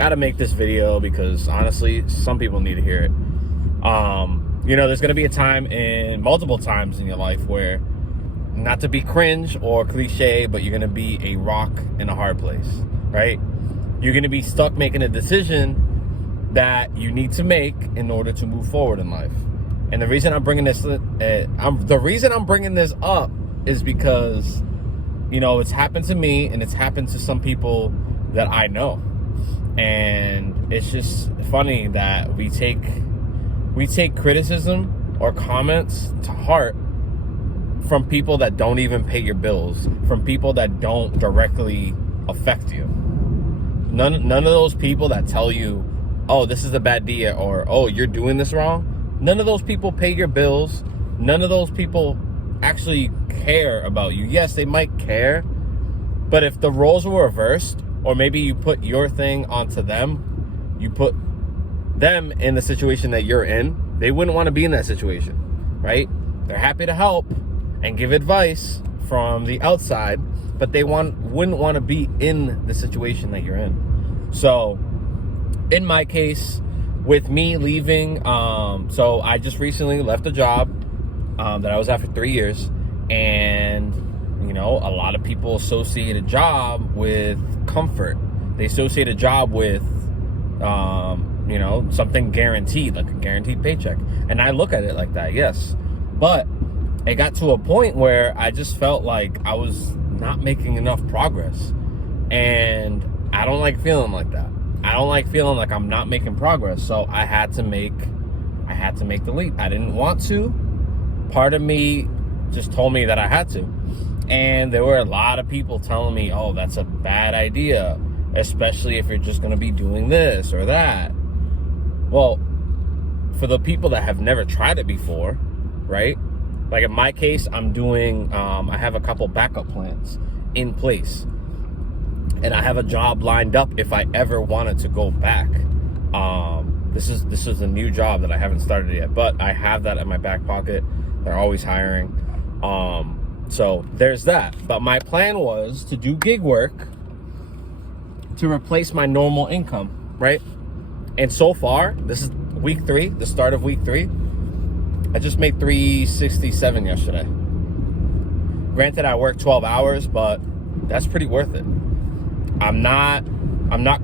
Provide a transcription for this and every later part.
gotta make this video because honestly, some people need to hear it. There's gonna be a time multiple times in your life where, not to be cringe or cliche, but you're gonna be a rock in a hard place, right? You're gonna be stuck making a decision that you need to make in order to move forward in life. And the reason I'm bringing this up is because, it's happened to me and it's happened to some people that I know. And it's just funny that we take criticism or comments to heart from people that don't even pay your bills, from people that don't directly affect you. None of those people that tell you, oh, this is a bad idea, or, oh, you're doing this wrong. None of those people pay your bills. None of those people actually care about you. Yes, they might care, but if the roles were reversed, or maybe you put your thing onto them, you put them in the situation that you're in, they wouldn't want to be in that situation, right? They're happy to help and give advice from the outside, but they wouldn't want to be in the situation that you're in. So in my case, with me leaving, so I just recently left a job that I was at for 3 years, and a lot of people associate a job with comfort. They associate a job with something guaranteed, like a guaranteed paycheck. And I look at it like that, yes. But it got to a point where I just felt like I was not making enough progress. And I don't like feeling like that. I don't like feeling like I'm not making progress. So I had to make the leap. I didn't want to. Part of me just told me that I had to. And there were a lot of people telling me, oh, that's a bad idea, especially if you're just going to be doing this or that. Well, for the people that have never tried it before, right? Like in my case, I'm doing, I have a couple backup plans in place. And I have a job lined up if I ever wanted to go back. This is a new job that I haven't started yet, but I have that in my back pocket. They're always hiring. So there's that. But my plan was to do gig work to replace my normal income, right? And so far, this is week 3, the start of week 3. I just made $367 yesterday. Granted, I worked 12 hours, but that's pretty worth it. I'm not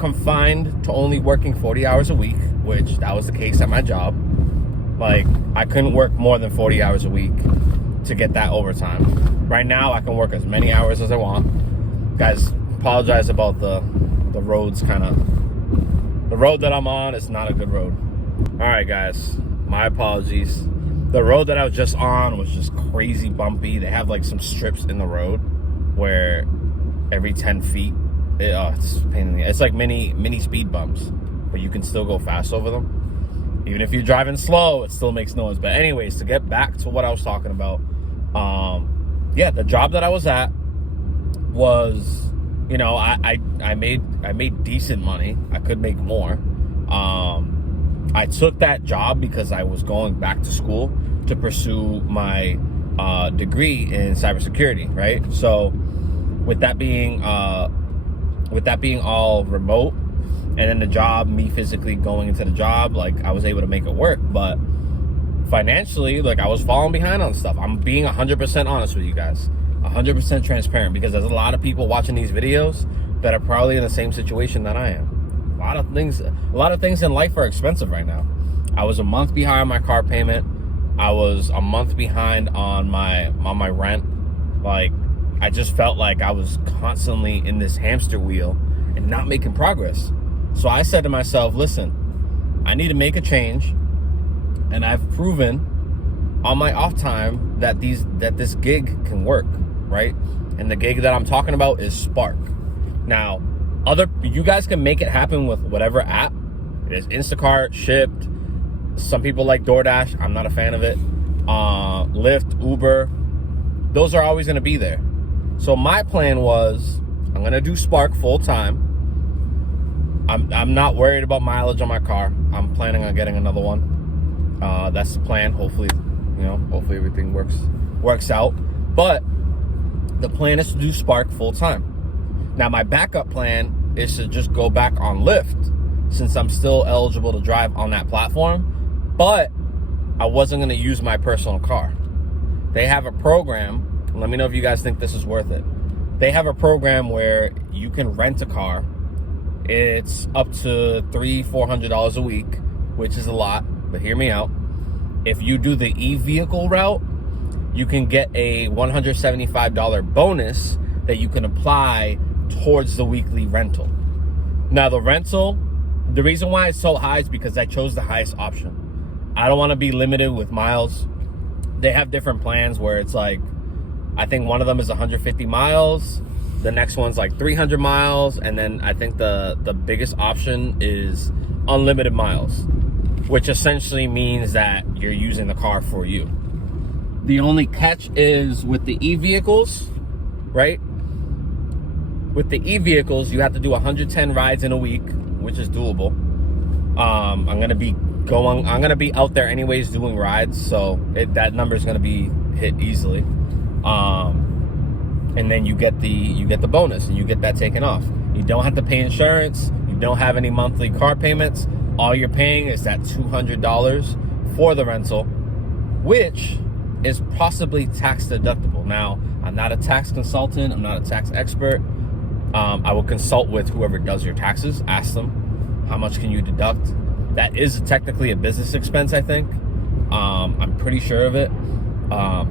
confined to only working 40 hours a week, which that was the case at my job. Like, I couldn't work more than 40 hours a week to get that overtime. Right now, I can work as many hours as I want. Guys, apologize about the roads the road that I'm on is not a good road. All right, guys, my apologies. The road that I was just on was just crazy bumpy. They have like some strips in the road where every 10 feet, it's a pain in the ass. It's like mini speed bumps, but you can still go fast over them. Even if you're driving slow, it still makes noise. But anyways, to get back to what I was talking about, the job that I was at was, I made decent money. I could make more. I took that job because I was going back to school to pursue my degree in cybersecurity, right? So with that being all remote, and then the job, me physically going into the job, like I was able to make it work. But financially, like I was falling behind on stuff. I'm being 100% honest with you guys, 100% transparent, because there's a lot of people watching these videos that are probably in the same situation that I am. A lot of things in life are expensive right now. I was a month behind on my car payment. I was a month behind on my rent. Like, I just felt like I was constantly in this hamster wheel and not making progress. So I said to myself, listen, I need to make a change. And I've proven on my off time that this gig can work, right? And the gig that I'm talking about is Spark. Now, you guys can make it happen with whatever app. It is Instacart, Shipt. Some people like DoorDash. I'm not a fan of it. Lyft, Uber. Those are always going to be there. So my plan was, I'm going to do Spark full time. I'm not worried about mileage on my car. I'm planning on getting another one. That's the plan. Hopefully everything works out. But the plan is to do Spark full time. Now, my backup plan is to just go back on Lyft since I'm still eligible to drive on that platform, but I wasn't going to use my personal car. They have a program. Let me know if you guys think this is worth it. They have a program where you can rent a car. It's up to $300-$400 a week, which is a lot, but hear me out. If you do the e-vehicle route, you can get a $175 bonus that you can apply towards the weekly rental. Now, the rental, the reason why it's so high is because I chose the highest option. I don't want to be limited with miles. They have different plans where it's like, I think one of them is 150 miles. The next one's like 300 miles. And then I think the biggest option is unlimited miles, which essentially means that you're using the car for you. The only catch is with the e-vehicles, right? With the e-vehicles, you have to do 110 rides in a week, which is doable. I'm gonna be out there anyways doing rides, so that number is gonna be hit easily. And then you get the bonus, and you get that taken off. You don't have to pay insurance. You don't have any monthly car payments. All you're paying is that $200 for the rental, which is possibly tax deductible. Now, I'm not a tax consultant. I'm not a tax expert. I will consult with whoever does your taxes. Ask them, how much can you deduct? That is technically a business expense, I think. I'm pretty sure of it.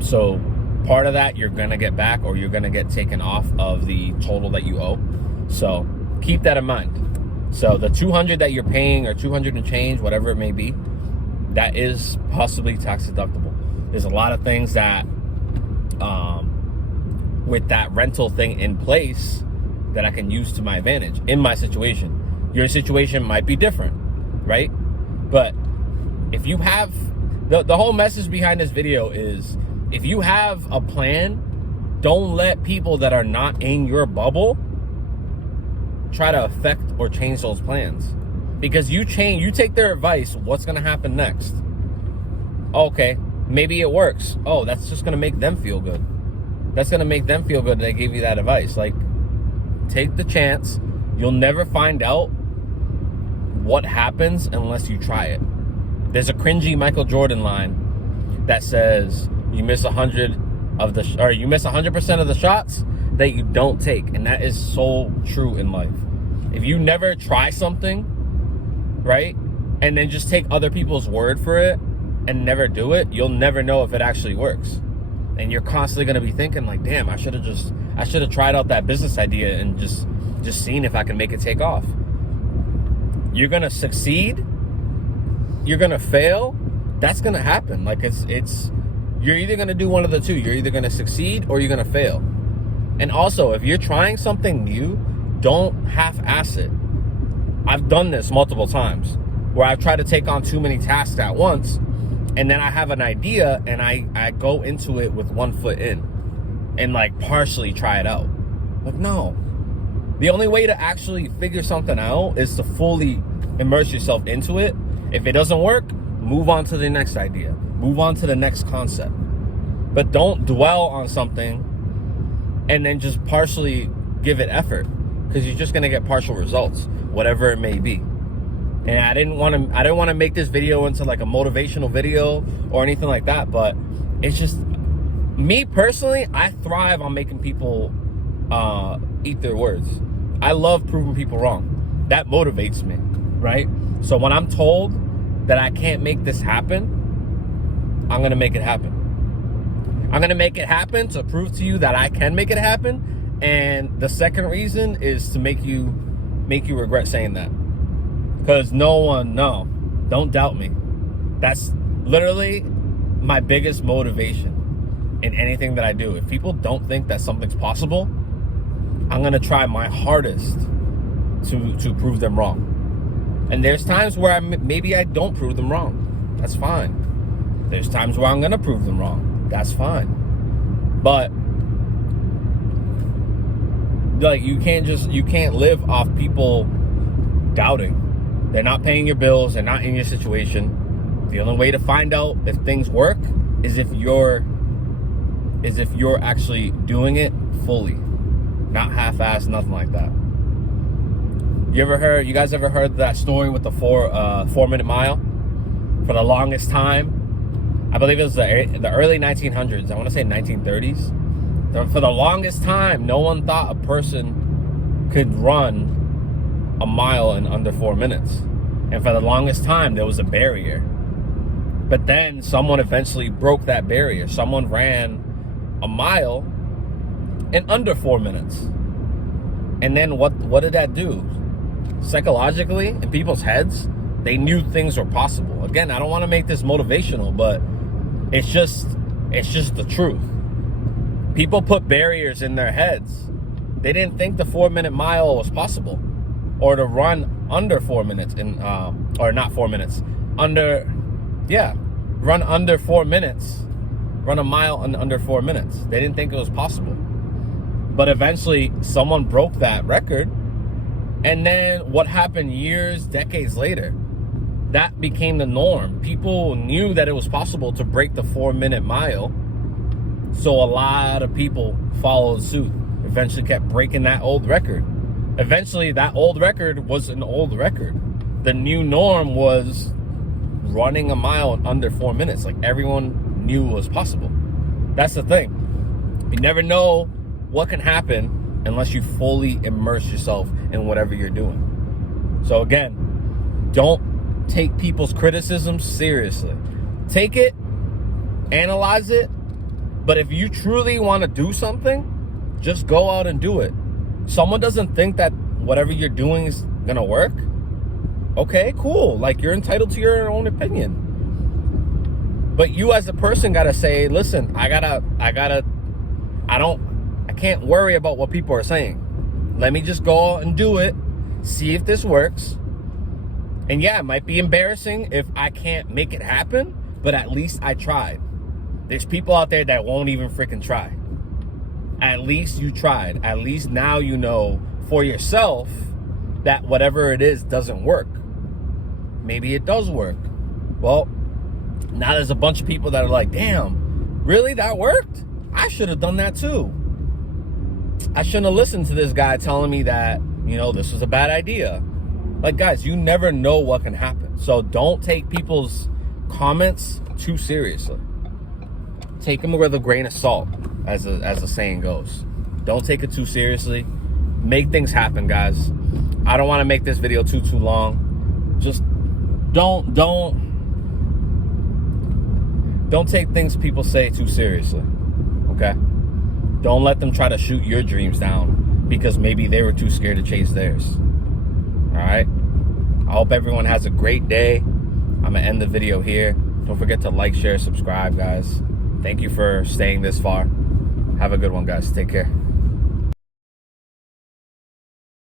So part of that you're gonna get back, or you're gonna get taken off of the total that you owe. So keep that in mind. So the $200 that you're paying, or $200 and change, whatever it may be, that is possibly tax deductible. There's a lot of things that, with that rental thing in place, that I can use to my advantage in my situation. Your situation might be different, right? But if you have, the whole message behind this video is, if you have a plan, don't let people that are not in your bubble try to affect or change those plans. Because you take their advice, what's gonna happen next? Okay, maybe it works. Oh, that's just gonna make them feel good. That's gonna make them feel good that they gave you that advice. Like, take the chance. You'll never find out what happens unless you try it. There's a cringy Michael Jordan line that says, you miss 100% of the shots that you don't take. And that is so true in life. If you never try something, right, and then just take other people's word for it and never do it, you'll never know if it actually works. And you're constantly going to be thinking like, damn, I should have tried out that business idea and just seen if I can make it take off. You're going to succeed. You're going to fail. That's going to happen. Like, you're either going to do one of the two. You're either going to succeed or you're going to fail. And also, if you're trying something new, don't half-ass it. I've done this multiple times where I've tried to take on too many tasks at once, and then I have an idea and I go into it with one foot in and like partially try it out. Like, no. The only way to actually figure something out is to fully immerse yourself into it. If it doesn't work, move on to the next idea. Move on to the next concept. But don't dwell on something and then just partially give it effort, because you're just going to get partial results, whatever it may be. And I didn't want to make this video into like a motivational video or anything like that, but it's just me personally, I thrive on making people eat their words. I love proving people wrong. That motivates me, right? So when I'm told that I can't make this happen, I'm going to make it happen. I'm going to make it happen to prove to you that I can make it happen. And the second reason is to make you regret saying that. Because don't doubt me. That's literally my biggest motivation in anything that I do. If people don't think that something's possible, I'm going to try my hardest to prove them wrong. And there's times where maybe I don't prove them wrong. That's fine. There's times where I'm going to prove them wrong. That's fine. But like, you can't live off people doubting. They're not paying your bills. They're not in your situation. The only way to find out if things work is if you're actually doing it fully, not half-assed, nothing like that. You guys ever heard that story with the 4-minute mile? For the longest time, I believe it was the early 1900s. I want to say 1930s. For the longest time, no one thought a person could run a mile in under 4 minutes. And for the longest time, there was a barrier. But then someone eventually broke that barrier. Someone ran a mile in under 4 minutes. And then what did that do? Psychologically, in people's heads, they knew things were possible. Again, I don't want to make this motivational, but it's just the truth. People put barriers in their heads. They didn't think the 4-minute mile was possible, or to run under 4 minutes or not 4 minutes, run under 4 minutes, run a mile in under 4 minutes. They didn't think it was possible. But eventually someone broke that record. And then what happened years, decades later? That became the norm. People knew that it was possible to break the 4-minute mile. So a lot of people followed suit. Eventually kept breaking that old record. Eventually that old record was an old record. The new norm was running a mile in under 4 minutes. Like, everyone knew it was possible. That's the thing. You never know what can happen unless you fully immerse yourself in whatever you're doing. So again, don't take people's criticism seriously. Take it, analyze it, but if you truly want to do something, just go out and do it. Someone doesn't think that whatever you're doing is gonna work. Okay, cool. Like, you're entitled to your own opinion. But you as a person gotta say, listen, I can't worry about what people are saying. Let me just go out and do it, see if this works. And yeah, it might be embarrassing if I can't make it happen, but at least I tried. There's people out there that won't even freaking try. At least you tried. At least now you know for yourself that whatever it is doesn't work. Maybe it does work. Well, now there's a bunch of people that are like, damn, really? That worked? I should have done that too. I shouldn't have listened to this guy telling me that, this was a bad idea. Like, guys, you never know what can happen. So don't take people's comments too seriously. Take them with a grain of salt, as the saying goes. Don't take it too seriously. Make things happen, guys. I don't want to make this video too long. Just don't take things people say too seriously. Okay? Don't let them try to shoot your dreams down because maybe they were too scared to chase theirs. All right? I hope everyone has a great day. I'm going to end the video here. Don't forget to like, share, subscribe, guys. Thank you for staying this far. Have a good one, guys. Take care.